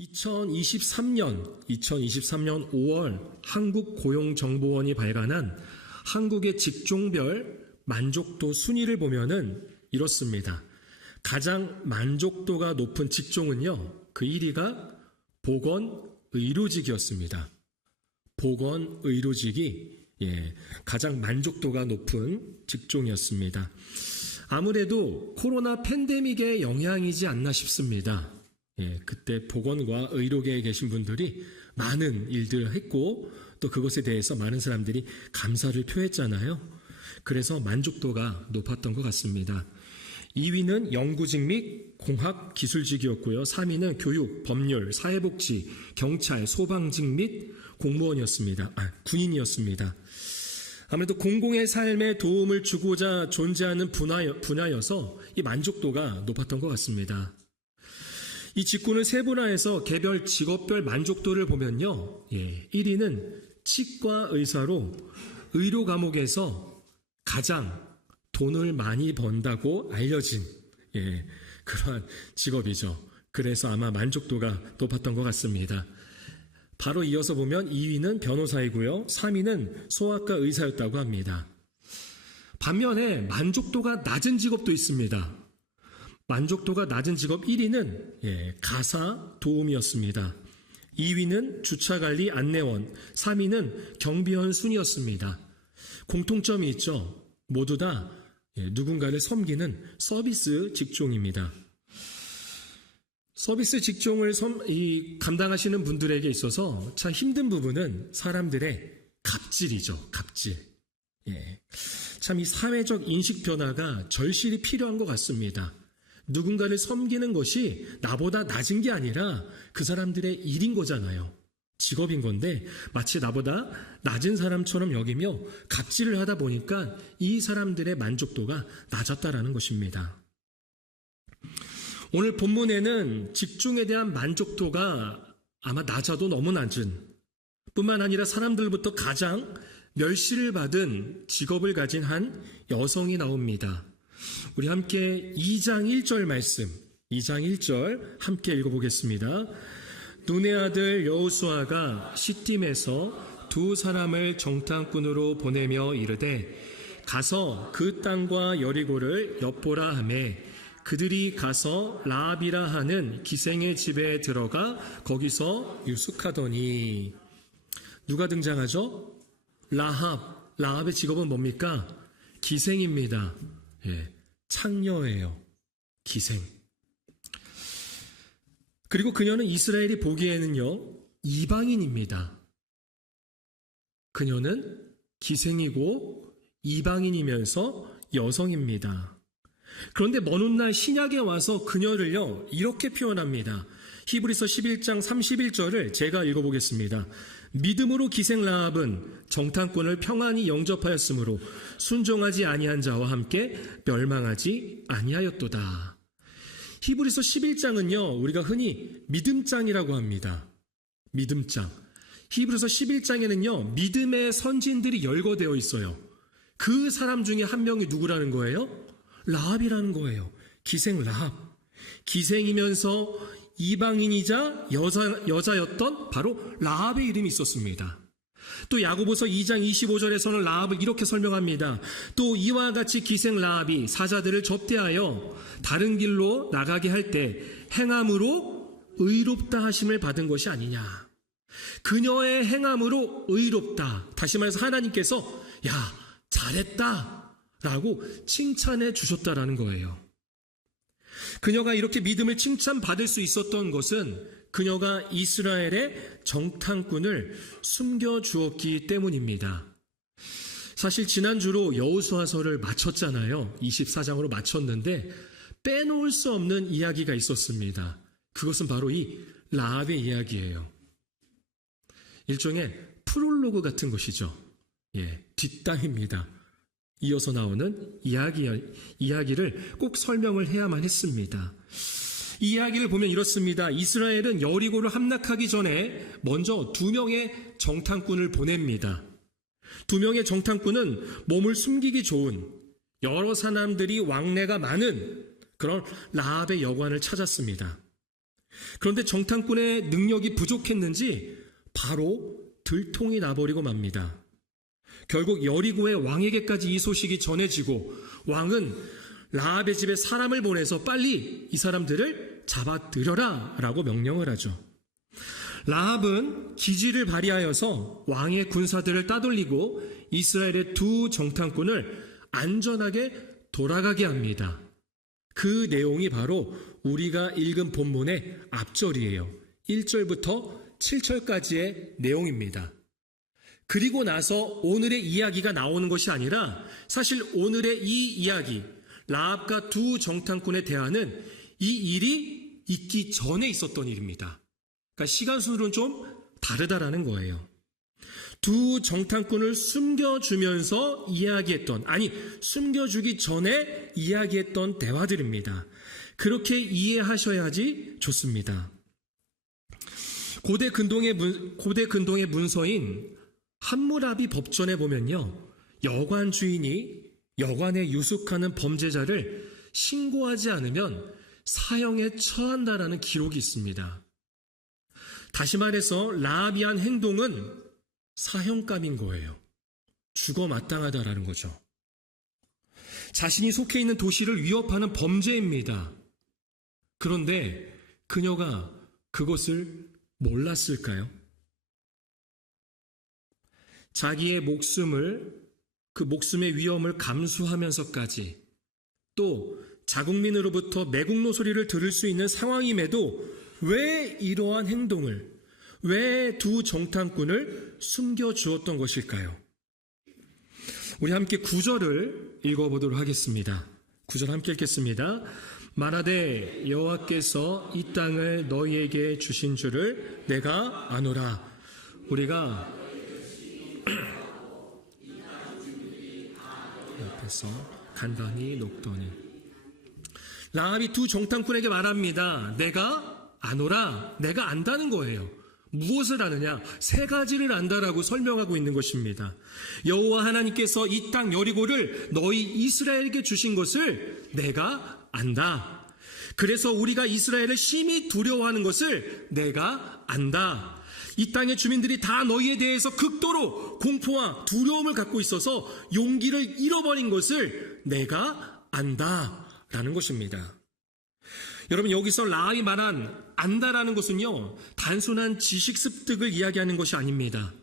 2023년 5월 한국고용정보원이 발간한 한국의 직종별 만족도 순위를 보면은 이렇습니다. 가장 만족도가 높은 직종은요, 그 1위가 보건의료직이었습니다. 보건의료직이 가장 만족도가 높은 직종이었습니다. 아무래도 코로나 팬데믹의 영향이지 않나 싶습니다. 그때 보건과 의료계에 계신 분들이 많은 일들을 했고 또 그것에 대해서 많은 사람들이 감사를 표했잖아요. 그래서 만족도가 높았던 것 같습니다. 2위는 연구직 및 공학기술직이었고요. 3위는 교육, 법률, 사회복지, 경찰, 소방직 및 군인이었습니다. 아무래도 공공의 삶에 도움을 주고자 존재하는 분야여서 이 만족도가 높았던 것 같습니다. 이 직군을 세분화해서 개별 직업별 만족도를 보면요. 1위는 치과 의사로 의료 과목에서 가장 돈을 많이 번다고 알려진 그러한 직업이죠. 그래서 아마 만족도가 높았던 것 같습니다. 바로 이어서 보면 2위는 변호사이고요. 3위는 소아과 의사였다고 합니다. 반면에 만족도가 낮은 직업도 있습니다. 만족도가 낮은 직업 1위는 가사 도우미였습니다. 2위는 주차관리 안내원, 3위는 경비원 순이었습니다. 공통점이 있죠. 모두 다 누군가를 섬기는 서비스 직종입니다. 서비스 직종을 감당하시는 분들에게 있어서 참 힘든 부분은 사람들의 갑질이죠. 갑질. 참 이 사회적 인식 변화가 절실히 필요한 것 같습니다. 누군가를 섬기는 것이 나보다 낮은 게 아니라 그 사람들의 일인 거잖아요. 직업인 건데 마치 나보다 낮은 사람처럼 여기며 갑질을 하다 보니까 이 사람들의 만족도가 낮았다라는 것입니다. 오늘 본문에는 직종에 대한 만족도가 아마 낮아도 너무 낮은 뿐만 아니라 사람들부터 가장 멸시를 받은 직업을 가진 한 여성이 나옵니다. 우리 함께 2장 1절 말씀, 2장 1절 함께 읽어보겠습니다. 눈의 아들 여호수아가 시팀에서 두 사람을 정탐꾼으로 보내며 이르되 가서 그 땅과 여리고를 엿보라 하매 그들이 가서 라합이라 하는 기생의 집에 들어가 거기서 유숙하더니. 누가 등장하죠? 라합의 직업은 뭡니까? 기생입니다. 창녀예요. 기생. 그리고 그녀는 이스라엘이 보기에는요, 이방인입니다. 그녀는 기생이고 이방인이면서 여성입니다. 그런데 먼 훗날 신약에 와서 그녀를요, 이렇게 표현합니다. 히브리서 11장 31절을 제가 읽어보겠습니다. 믿음으로 기생 라합은 정탐꾼을 평안히 영접하였으므로 순종하지 아니한 자와 함께 멸망하지 아니하였도다. 히브리서 11장은요, 우리가 흔히 믿음장이라고 합니다. 믿음장. 히브리서 11장에는요, 믿음의 선진들이 열거되어 있어요. 그 사람 중에 한 명이 누구라는 거예요? 라합이라는 거예요. 기생 라합. 기생이면서 이방인이자 여자였던 바로 라합의 이름이 있었습니다. 또 야고보서 2장 25절에서는 라합을 이렇게 설명합니다. 또 이와 같이 기생 라합이 사자들을 접대하여 다른 길로 나가게 할 때 행함으로 의롭다 하심을 받은 것이 아니냐. 그녀의 행함으로 의롭다. 다시 말해서 하나님께서 야, 잘했다 라고 칭찬해 주셨다라는 거예요. 그녀가 이렇게 믿음을 칭찬받을 수 있었던 것은 그녀가 이스라엘의 정탐꾼을 숨겨주었기 때문입니다. 사실 지난주로 여호수아서를 마쳤잖아요. 24장으로 마쳤는데 빼놓을 수 없는 이야기가 있었습니다. 그것은 바로 이 라합의 이야기예요. 일종의 프롤로그 같은 것이죠. 뒷담입니다. 이어서 나오는 이야기를 꼭 설명을 해야만 했습니다. 이 이야기를 보면 이렇습니다. 이스라엘은 여리고를 함락하기 전에 먼저 2명의 정탐꾼을 보냅니다. 2명의 정탐꾼은 몸을 숨기기 좋은 여러 사람들이 왕래가 많은 그런 라합의 여관을 찾았습니다. 그런데 정탐꾼의 능력이 부족했는지 바로 들통이 나버리고 맙니다. 결국 여리고의 왕에게까지 이 소식이 전해지고 왕은 라합의 집에 사람을 보내서 빨리 이 사람들을 잡아들여라 라고 명령을 하죠. 라합은 기지를 발휘하여서 왕의 군사들을 따돌리고 이스라엘의 두 정탐꾼을 안전하게 돌아가게 합니다. 그 내용이 바로 우리가 읽은 본문의 앞절이에요. 1절부터 7절까지의 내용입니다. 그리고 나서 오늘의 이야기가 나오는 것이 아니라 사실 오늘의 이 이야기, 라합과 두 정탐꾼의 대화는 이 일이 있기 전에 있었던 일입니다. 그러니까 시간순으로는 좀 다르다라는 거예요. 두 정탐꾼을 숨겨주면서 숨겨주기 전에 이야기했던 대화들입니다. 그렇게 이해하셔야지 좋습니다. 고대 근동의 문서인 함무라비 법전에 보면요, 여관 주인이 여관에 유숙하는 범죄자를 신고하지 않으면 사형에 처한다라는 기록이 있습니다. 다시 말해서 라합이 한 행동은 사형감인 거예요. 죽어 마땅하다라는 거죠. 자신이 속해 있는 도시를 위협하는 범죄입니다. 그런데 그녀가 그것을 몰랐을까요? 자기의 그 목숨의 위험을 감수하면서까지 또 자국민으로부터 매국노 소리를 들을 수 있는 상황임에도 왜 이러한 행동을, 왜 두 정탐꾼을 숨겨주었던 것일까요? 우리 함께 9절을 읽어보도록 하겠습니다. 9절 함께 읽겠습니다. 말하되 여호와께서 이 땅을 너희에게 주신 줄을 내가 아노라. 우리가 옆에서 간단히 녹더니 라합이 두 정탐꾼에게 말합니다. 내가 아노라. 내가 안다는 거예요. 무엇을 아느냐? 세 가지를 안다라고 설명하고 있는 것입니다. 여호와 하나님께서 이 땅 여리고를 너희 이스라엘에게 주신 것을 내가 안다. 그래서 우리가 이스라엘을 심히 두려워하는 것을 내가 안다. 이 땅의 주민들이 다 너희에 대해서 극도로 공포와 두려움을 갖고 있어서 용기를 잃어버린 것을 내가 안다라는 것입니다. 여러분, 여기서 라합이 말한 안다라는 것은요, 단순한 지식 습득을 이야기하는 것이 아닙니다.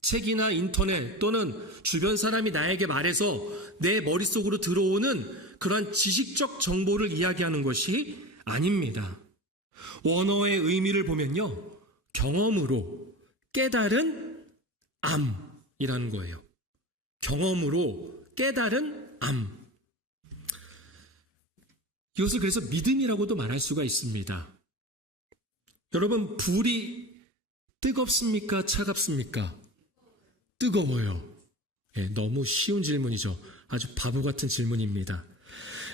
책이나 인터넷 또는 주변 사람이 나에게 말해서 내 머릿속으로 들어오는 그러한 지식적 정보를 이야기하는 것이 아닙니다. 원어의 의미를 보면요, 경험으로 깨달은 암이라는 거예요. 경험으로 깨달은 암. 이것을 그래서 믿음이라고도 말할 수가 있습니다. 여러분, 불이 뜨겁습니까? 차갑습니까? 뜨거워요. 너무 쉬운 질문이죠. 아주 바보 같은 질문입니다.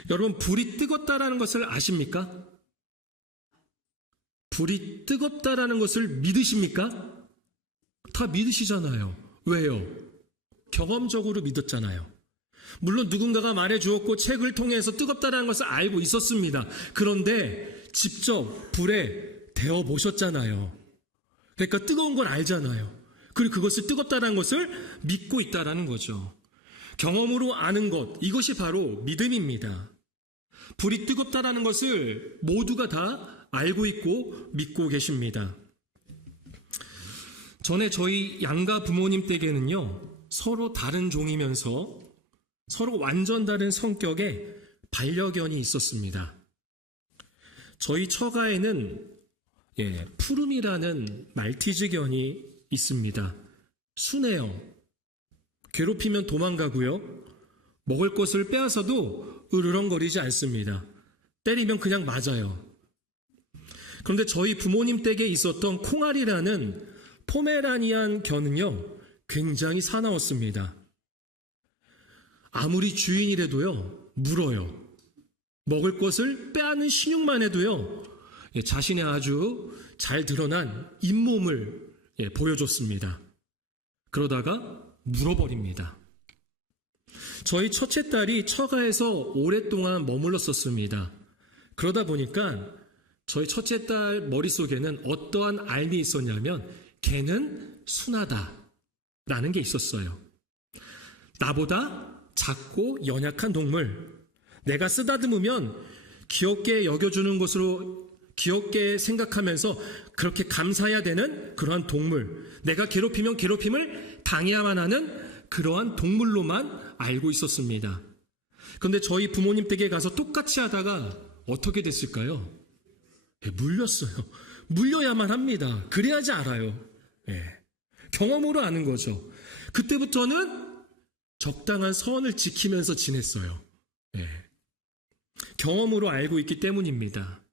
여러분, 불이 뜨겁다라는 것을 아십니까? 불이 뜨겁다라는 것을 믿으십니까? 다 믿으시잖아요. 왜요? 경험적으로 믿었잖아요. 물론 누군가가 말해주었고 책을 통해서 뜨겁다라는 것을 알고 있었습니다. 그런데 직접 불에 데워보셨잖아요. 그러니까 뜨거운 걸 알잖아요. 그리고 그것을 뜨겁다라는 것을 믿고 있다라는 거죠. 경험으로 아는 것, 이것이 바로 믿음입니다. 불이 뜨겁다라는 것을 모두가 다 알고 있고 믿고 계십니다. 전에 저희 양가 부모님 댁에는요, 서로 다른 종이면서 서로 완전 다른 성격의 반려견이 있었습니다. 저희 처가에는 푸름이라는 말티즈견이 있습니다. 순해요. 괴롭히면 도망가고요. 먹을 것을 빼앗아도 으르렁거리지 않습니다. 때리면 그냥 맞아요. 그런데 저희 부모님 댁에 있었던 콩알이라는 포메라니안 견은요, 굉장히 사나웠습니다. 아무리 주인이라도요, 물어요. 먹을 것을 빼앗는 신용만 해도요, 자신의 아주 잘 드러난 잇몸을 보여줬습니다. 그러다가 물어버립니다. 저희 첫째 딸이 처가에서 오랫동안 머물렀었습니다. 그러다 보니까 저희 첫째 딸 머릿속에는 어떠한 알미 있었냐면 걔는 순하다라는 게 있었어요. 나보다 작고 연약한 동물, 내가 쓰다듬으면 귀엽게 여겨주는 것으로 귀엽게 생각하면서 그렇게 감사해야 되는 그러한 동물, 내가 괴롭히면 괴롭힘을 당해야만 하는 그러한 동물로만 알고 있었습니다. 그런데 저희 부모님 댁에 가서 똑같이 하다가 어떻게 됐을까요? 물렸어요. 물려야만 합니다. 그래야지 알아요. 경험으로 아는 거죠. 그때부터는 적당한 선을 지키면서 지냈어요. 경험으로 알고 있기 때문입니다.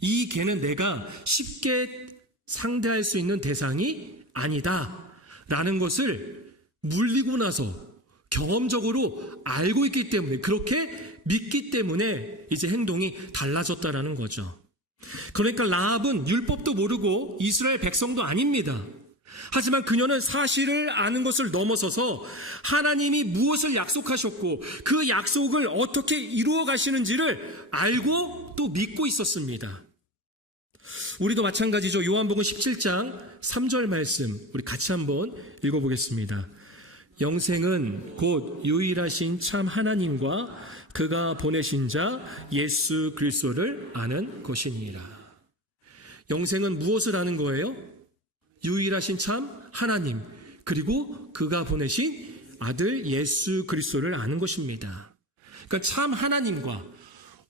이 개는 내가 쉽게 상대할 수 있는 대상이 아니다 라는 것을 물리고 나서 경험적으로 알고 있기 때문에, 그렇게 믿기 때문에 이제 행동이 달라졌다라는 거죠. 그러니까 라합은 율법도 모르고 이스라엘 백성도 아닙니다. 하지만 그녀는 사실을 아는 것을 넘어서서 하나님이 무엇을 약속하셨고 그 약속을 어떻게 이루어 가시는지를 알고 또 믿고 있었습니다. 우리도 마찬가지죠. 요한복음 17장 3절 말씀 우리 같이 한번 읽어보겠습니다. 영생은 곧 유일하신 참 하나님과 그가 보내신 자 예수 그리스도를 아는 것이니라. 영생은 무엇을 아는 거예요? 유일하신 참 하나님, 그리고 그가 보내신 아들 예수 그리스도를 아는 것입니다. 그러니까 참 하나님과,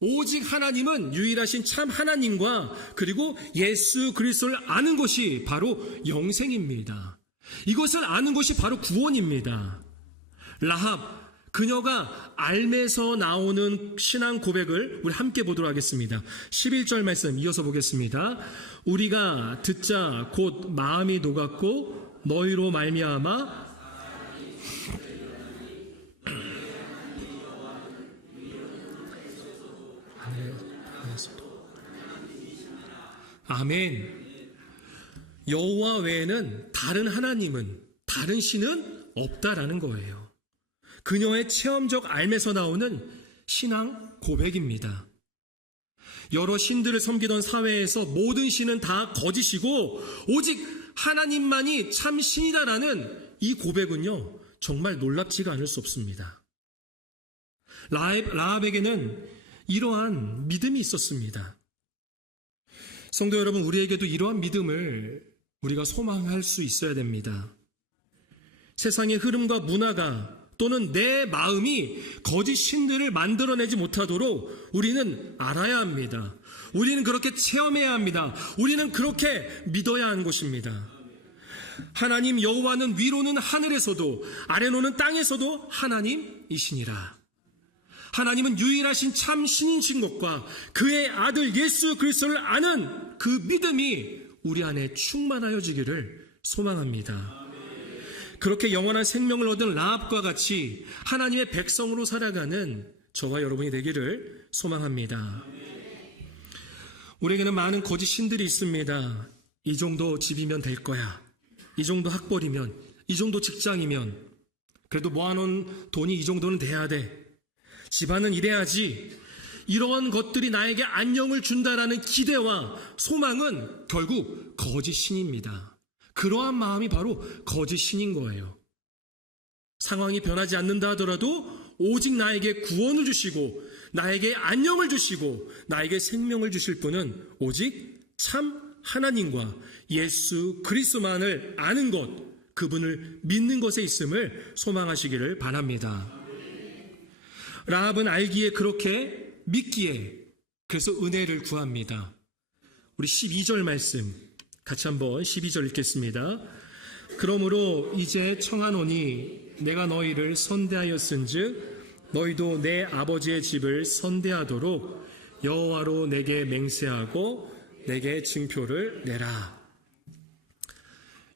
오직 하나님은 유일하신 참 하나님과 그리고 예수 그리스도를 아는 것이 바로 영생입니다. 이것을 아는 것이 바로 구원입니다. 라합, 그녀가 알매서 나오는 신앙 고백을 우리 함께 보도록 하겠습니다. 11절 말씀 이어서 보겠습니다. 우리가 듣자 곧 마음이 녹았고 너희로 말미암아 아멘. 여호와 외에는 다른 하나님은, 다른 신은 없다라는 거예요. 그녀의 체험적 알매서 나오는 신앙 고백입니다. 여러 신들을 섬기던 사회에서 모든 신은 다 거짓이고 오직 하나님만이 참 신이다라는 이 고백은요, 정말 놀랍지가 않을 수 없습니다. 라합에게는 이러한 믿음이 있었습니다. 성도 여러분, 우리에게도 이러한 믿음을 우리가 소망할 수 있어야 됩니다. 세상의 흐름과 문화가 또는 내 마음이 거짓 신들을 만들어내지 못하도록 우리는 알아야 합니다. 우리는 그렇게 체험해야 합니다. 우리는 그렇게 믿어야 하는 것입니다. 하나님 여호와는 위로는 하늘에서도 아래로는 땅에서도 하나님이시니라. 하나님은 유일하신 참 신이신 것과 그의 아들 예수 그리스도를 아는 그 믿음이 우리 안에 충만하여지기를 소망합니다. 그렇게 영원한 생명을 얻은 라합과 같이 하나님의 백성으로 살아가는 저와 여러분이 되기를 소망합니다. 우리에게는 많은 거짓 신들이 있습니다. 이 정도 집이면 될 거야. 이 정도 학벌이면, 이 정도 직장이면, 그래도 모아놓은 돈이 이 정도는 돼야 돼. 집안은 이래야지. 이러한 것들이 나에게 안녕을 준다라는 기대와 소망은 결국 거짓 신입니다. 그러한 마음이 바로 거짓 신인 거예요. 상황이 변하지 않는다 하더라도 오직 나에게 구원을 주시고 나에게 안녕을 주시고 나에게 생명을 주실 분은 오직 참 하나님과 예수 그리스도만을 아는 것, 그분을 믿는 것에 있음을 소망하시기를 바랍니다. 라합은 알기에 그렇게 믿기에 그래서 은혜를 구합니다. 우리 12절 말씀 같이 한번 12절 읽겠습니다. 그러므로 이제 청하노니 내가 너희를 선대하였은즉 너희도 내 아버지의 집을 선대하도록 여호와로 내게 맹세하고 내게 증표를 내라.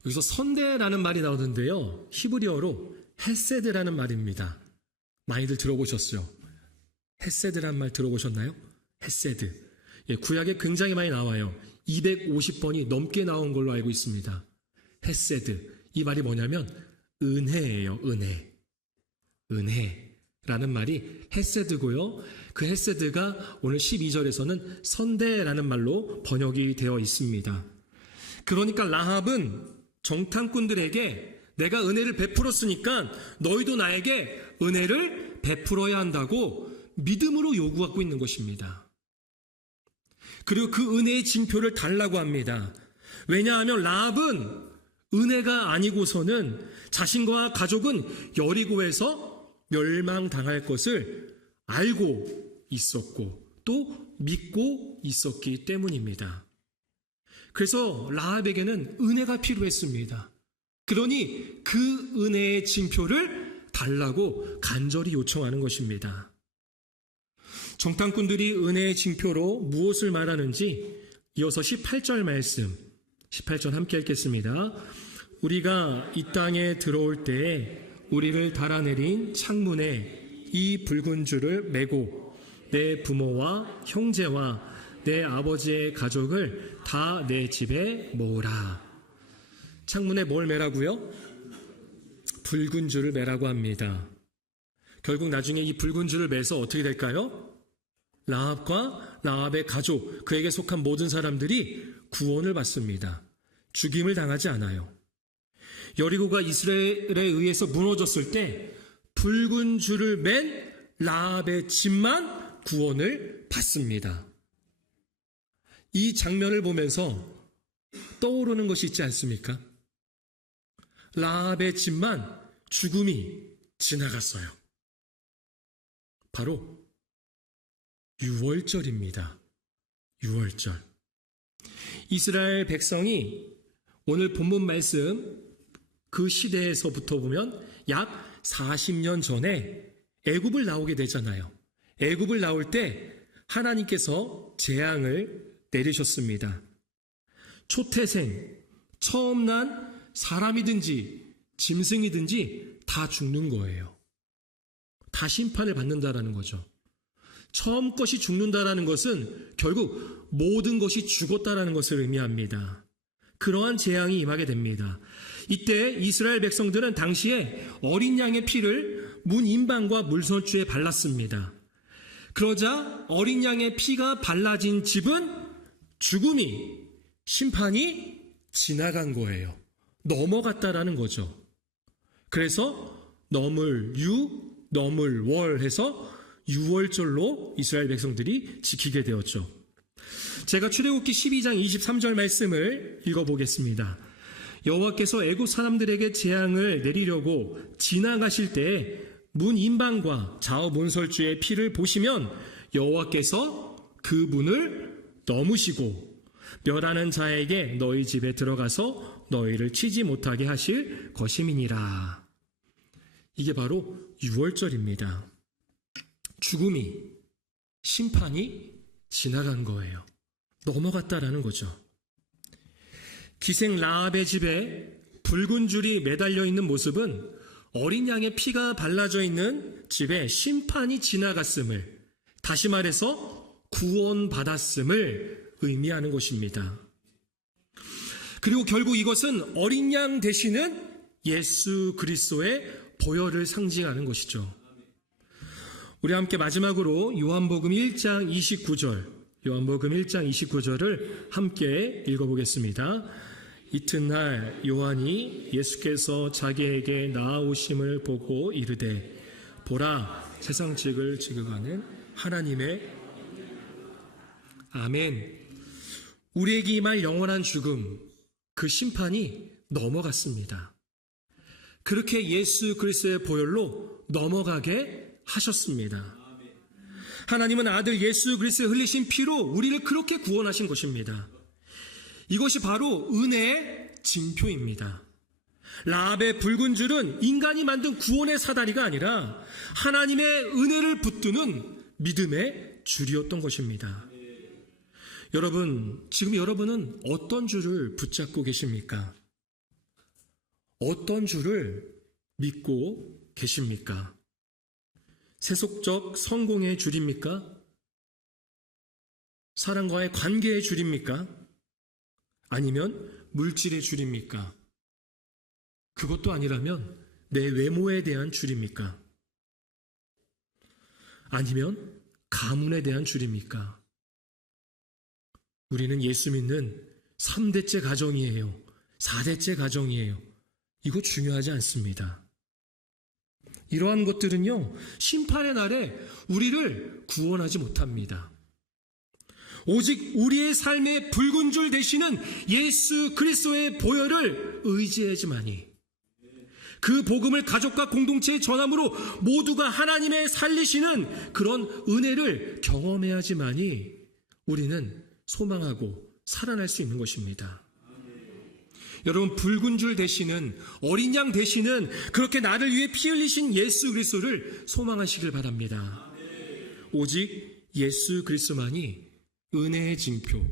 여기서 선대라는 말이 나오는데요, 히브리어로 헤세드라는 말입니다. 많이들 들어보셨어요? 헤세드라는 말 들어보셨나요? 헤세드. 구약에 굉장히 많이 나와요. 250번이 넘게 나온 걸로 알고 있습니다. 헤세드. 이 말이 뭐냐면 은혜예요. 은혜. 은혜. 라는 말이 헤세드고요. 그 헤세드가 오늘 12절에서는 선대라는 말로 번역이 되어 있습니다. 그러니까 라합은 정탐꾼들에게 내가 은혜를 베풀었으니까 너희도 나에게 은혜를 베풀어야 한다고 믿음으로 요구하고 있는 것입니다. 그리고 그 은혜의 징표를 달라고 합니다. 왜냐하면 라합은 은혜가 아니고서는 자신과 가족은 여리고에서 멸망당할 것을 알고 있었고 또 믿고 있었기 때문입니다. 그래서 라합에게는 은혜가 필요했습니다. 그러니 그 은혜의 징표를 달라고 간절히 요청하는 것입니다. 정탐꾼들이 은혜의 징표로 무엇을 말하는지 이어서 18절 말씀, 18절 함께 읽겠습니다. 우리가 이 땅에 들어올 때에 우리를 달아내린 창문에 이 붉은 줄을 매고 내 부모와 형제와 내 아버지의 가족을 다 내 집에 모으라. 창문에 뭘 매라고요? 붉은 줄을 매라고 합니다. 결국 나중에 이 붉은 줄을 매서 어떻게 될까요? 라합과 라합의 가족, 그에게 속한 모든 사람들이 구원을 받습니다. 죽임을 당하지 않아요. 여리고가 이스라엘에 의해서 무너졌을 때 붉은 줄을 맨 라합의 집만 구원을 받습니다. 이 장면을 보면서 떠오르는 것이 있지 않습니까? 라합의 집만 죽음이 지나갔어요. 바로 유월절입니다. 유월절. 이스라엘 백성이 오늘 본문 말씀 그 시대에서부터 보면 약 40년 전에 애굽을 나오게 되잖아요. 애굽을 나올 때 하나님께서 재앙을 내리셨습니다. 초태생, 처음 난 사람이든지 짐승이든지 다 죽는 거예요. 다 심판을 받는다라는 거죠. 처음 것이 죽는다라는 것은 결국 모든 것이 죽었다라는 것을 의미합니다. 그러한 재앙이 임하게 됩니다. 이때 이스라엘 백성들은 당시에 어린 양의 피를 문 인방과 물선주에 발랐습니다. 그러자 어린 양의 피가 발라진 집은 죽음이, 심판이 지나간 거예요. 넘어갔다라는 거죠. 그래서 넘을 유, 넘을 월 해서 유월절로 이스라엘 백성들이 지키게 되었죠. 제가 출애굽기 12장 23절 말씀을 읽어보겠습니다. 여호와께서 애굽 사람들에게 재앙을 내리려고 지나가실 때에 문 인방과 좌우 문설주의 피를 보시면 여호와께서 그 문을 넘으시고 멸하는 자에게 너희 집에 들어가서 너희를 치지 못하게 하실 것임이니라. 이게 바로 유월절입니다. 죽음이, 심판이 지나간 거예요. 넘어갔다라는 거죠. 기생 라합의 집에 붉은 줄이 매달려 있는 모습은 어린 양의 피가 발라져 있는 집에 심판이 지나갔음을, 다시 말해서 구원받았음을 의미하는 것입니다. 그리고 결국 이것은 어린 양 되시는 예수 그리스도의 보혈을 상징하는 것이죠. 우리 함께 마지막으로 요한복음 1장 29절, 요한복음 1장 29절을 함께 읽어보겠습니다. 이튿날 요한이 예수께서 자기에게 나아오심을 보고 이르되 보라 세상 책을 지급하는 하나님의 아멘. 우리에게 임할 영원한 죽음, 그 심판이 넘어갔습니다. 그렇게 예수 그리스도의 보혈로 넘어가게 하셨습니다. 하나님은 아들 예수 그리스도의 흘리신 피로 우리를 그렇게 구원하신 것입니다. 이것이 바로 은혜의 징표입니다. 라합의 붉은 줄은 인간이 만든 구원의 사다리가 아니라 하나님의 은혜를 붙드는 믿음의 줄이었던 것입니다. 여러분, 지금 여러분은 어떤 줄을 붙잡고 계십니까? 어떤 줄을 믿고 계십니까? 세속적 성공의 줄입니까? 사람과의 관계의 줄입니까? 아니면 물질의 줄입니까? 그것도 아니라면 내 외모에 대한 줄입니까? 아니면 가문에 대한 줄입니까? 우리는 예수 믿는 3대째 가정이에요. 4대째 가정이에요. 이거 중요하지 않습니다. 이러한 것들은요, 심판의 날에 우리를 구원하지 못합니다. 오직 우리의 삶의 붉은 줄 되시는 예수 그리스도의 보혈을 의지해야지만이, 그 복음을 가족과 공동체에 전함으로 모두가 하나님의 살리시는 그런 은혜를 경험해야지만이 우리는 소망하고 살아날 수 있는 것입니다. 여러분, 붉은 줄 되시는, 어린 양 되시는, 그렇게 나를 위해 피 흘리신 예수 그리스도를 소망하시길 바랍니다. 오직 예수 그리스도만이 은혜의 징표,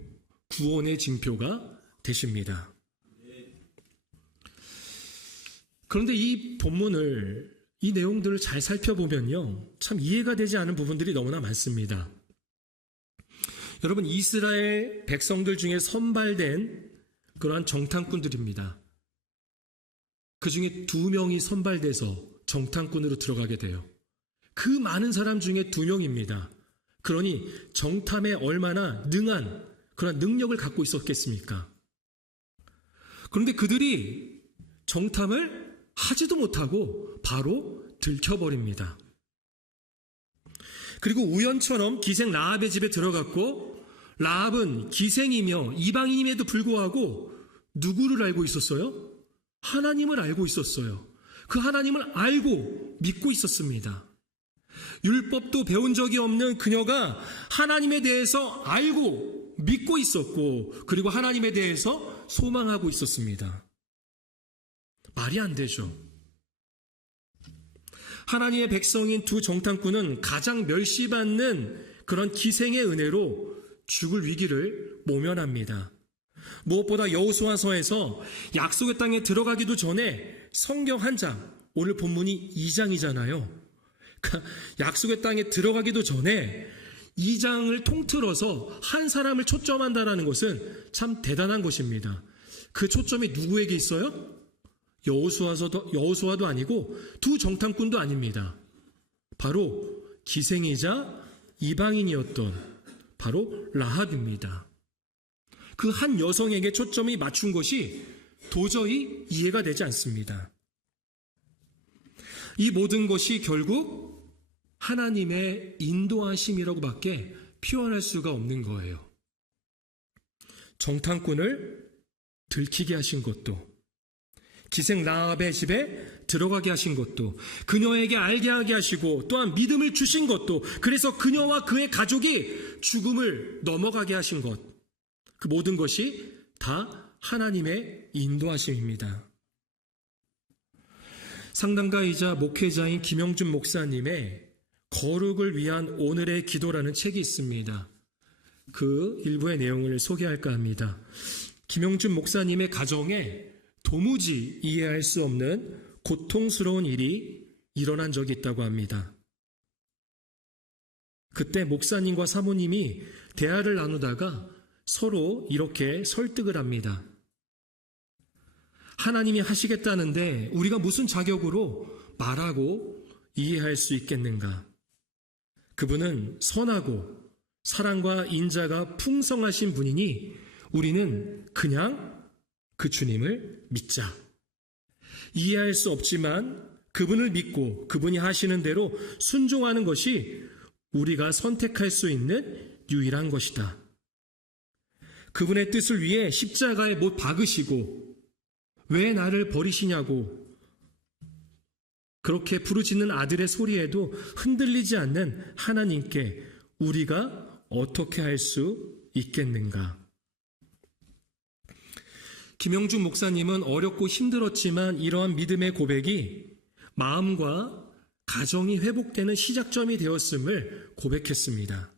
구원의 징표가 되십니다. 그런데 이 본문을, 이 내용들을 잘 살펴보면요, 참 이해가 되지 않은 부분들이 너무나 많습니다. 여러분, 이스라엘 백성들 중에 선발된 그러한 정탐꾼들입니다. 그 중에 2명이 선발돼서 정탐꾼으로 들어가게 돼요. 그 많은 사람 중에 2명입니다. 그러니 정탐에 얼마나 능한 그런 능력을 갖고 있었겠습니까? 그런데 그들이 정탐을 하지도 못하고 바로 들켜버립니다. 그리고 우연처럼 기생 라합의 집에 들어갔고, 라합은 기생이며 이방인임에도 불구하고 누구를 알고 있었어요? 하나님을 알고 있었어요. 그 하나님을 알고 믿고 있었습니다. 율법도 배운 적이 없는 그녀가 하나님에 대해서 알고 믿고 있었고, 그리고 하나님에 대해서 소망하고 있었습니다. 말이 안 되죠. 하나님의 백성인 2 정탐꾼은 가장 멸시받는 그런 기생의 은혜로 죽을 위기를 모면합니다. 무엇보다 여호수아서에서 약속의 땅에 들어가기도 전에 성경 한 장, 오늘 본문이 2장이잖아요. 약속의 땅에 들어가기도 전에 2장을 통틀어서 한 사람을 초점한다는 것은 참 대단한 것입니다. 그 초점이 누구에게 있어요? 여호수아도 아니고 2 정탐꾼도 아닙니다. 바로 기생이자 이방인이었던 바로 라합입니다. 그 한 여성에게 초점이 맞춘 것이 도저히 이해가 되지 않습니다. 이 모든 것이 결국 하나님의 인도하심이라고밖에 표현할 수가 없는 거예요. 정탐꾼을 들키게 하신 것도, 기생 라합의 집에 들어가게 하신 것도, 그녀에게 알게 하게 하시고 또한 믿음을 주신 것도, 그래서 그녀와 그의 가족이 죽음을 넘어가게 하신 것, 그 모든 것이 다 하나님의 인도하심입니다. 상담가이자 목회자인 김영준 목사님의 거룩을 위한 오늘의 기도라는 책이 있습니다. 그 일부의 내용을 소개할까 합니다. 김영준 목사님의 가정에 도무지 이해할 수 없는 고통스러운 일이 일어난 적이 있다고 합니다. 그때 목사님과 사모님이 대화를 나누다가 서로 이렇게 설득을 합니다. 하나님이 하시겠다는데 우리가 무슨 자격으로 말하고 이해할 수 있겠는가? 그분은 선하고 사랑과 인자가 풍성하신 분이니 우리는 그냥 그 주님을 믿자. 이해할 수 없지만 그분을 믿고 그분이 하시는 대로 순종하는 것이 우리가 선택할 수 있는 유일한 것이다. 그분의 뜻을 위해 십자가에 못 박으시고 왜 나를 버리시냐고 그렇게 부르짖는 아들의 소리에도 흔들리지 않는 하나님께 우리가 어떻게 할 수 있겠는가? 김영준 목사님은 어렵고 힘들었지만 이러한 믿음의 고백이 마음과 가정이 회복되는 시작점이 되었음을 고백했습니다.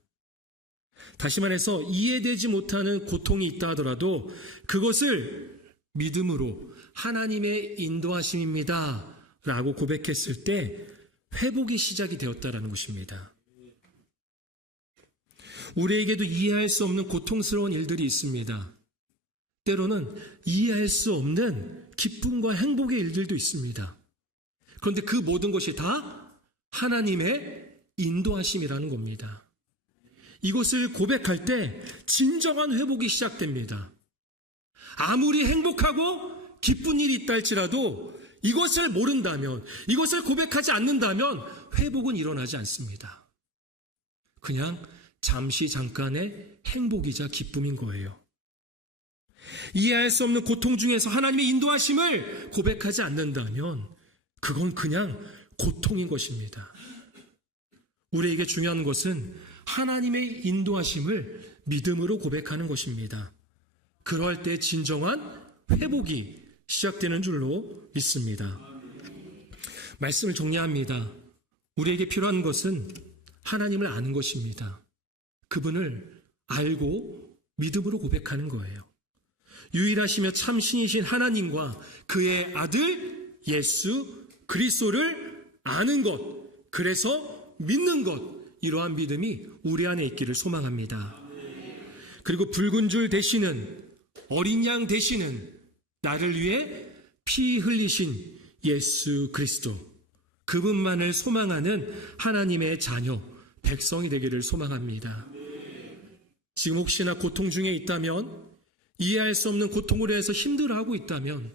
다시 말해서 이해되지 못하는 고통이 있다 하더라도 그것을 믿음으로 하나님의 인도하심입니다 라고 고백했을 때 회복이 시작이 되었다라는 것입니다. 우리에게도 이해할 수 없는 고통스러운 일들이 있습니다. 때로는 이해할 수 없는 기쁨과 행복의 일들도 있습니다. 그런데 그 모든 것이 다 하나님의 인도하심이라는 겁니다. 이것을 고백할 때 진정한 회복이 시작됩니다. 아무리 행복하고 기쁜 일이 있다 할지라도 이것을 모른다면, 이것을 고백하지 않는다면 회복은 일어나지 않습니다. 그냥 잠시 잠깐의 행복이자 기쁨인 거예요. 이해할 수 없는 고통 중에서 하나님의 인도하심을 고백하지 않는다면 그건 그냥 고통인 것입니다. 우리에게 중요한 것은 하나님의 인도하심을 믿음으로 고백하는 것입니다. 그럴 때 진정한 회복이 시작되는 줄로 믿습니다. 말씀을 정리합니다. 우리에게 필요한 것은 하나님을 아는 것입니다. 그분을 알고 믿음으로 고백하는 거예요. 유일하시며 참 신이신 하나님과 그의 아들 예수 그리스도를 아는 것, 그래서 믿는 것, 이러한 믿음이 우리 안에 있기를 소망합니다. 그리고 붉은 줄 되시는, 어린 양 되시는, 나를 위해 피 흘리신 예수 그리스도, 그분만을 소망하는 하나님의 자녀, 백성이 되기를 소망합니다. 지금 혹시나 고통 중에 있다면, 이해할 수 없는 고통으로 해서 힘들어하고 있다면,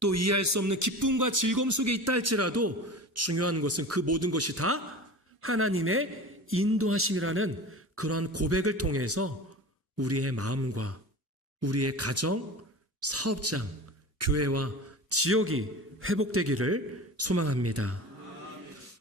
또 이해할 수 없는 기쁨과 즐거움 속에 있다 할지라도 중요한 것은 그 모든 것이 다 하나님의 인도하심이라는 그러한 고백을 통해서 우리의 마음과 우리의 가정, 사업장, 교회와 지역이 회복되기를 소망합니다.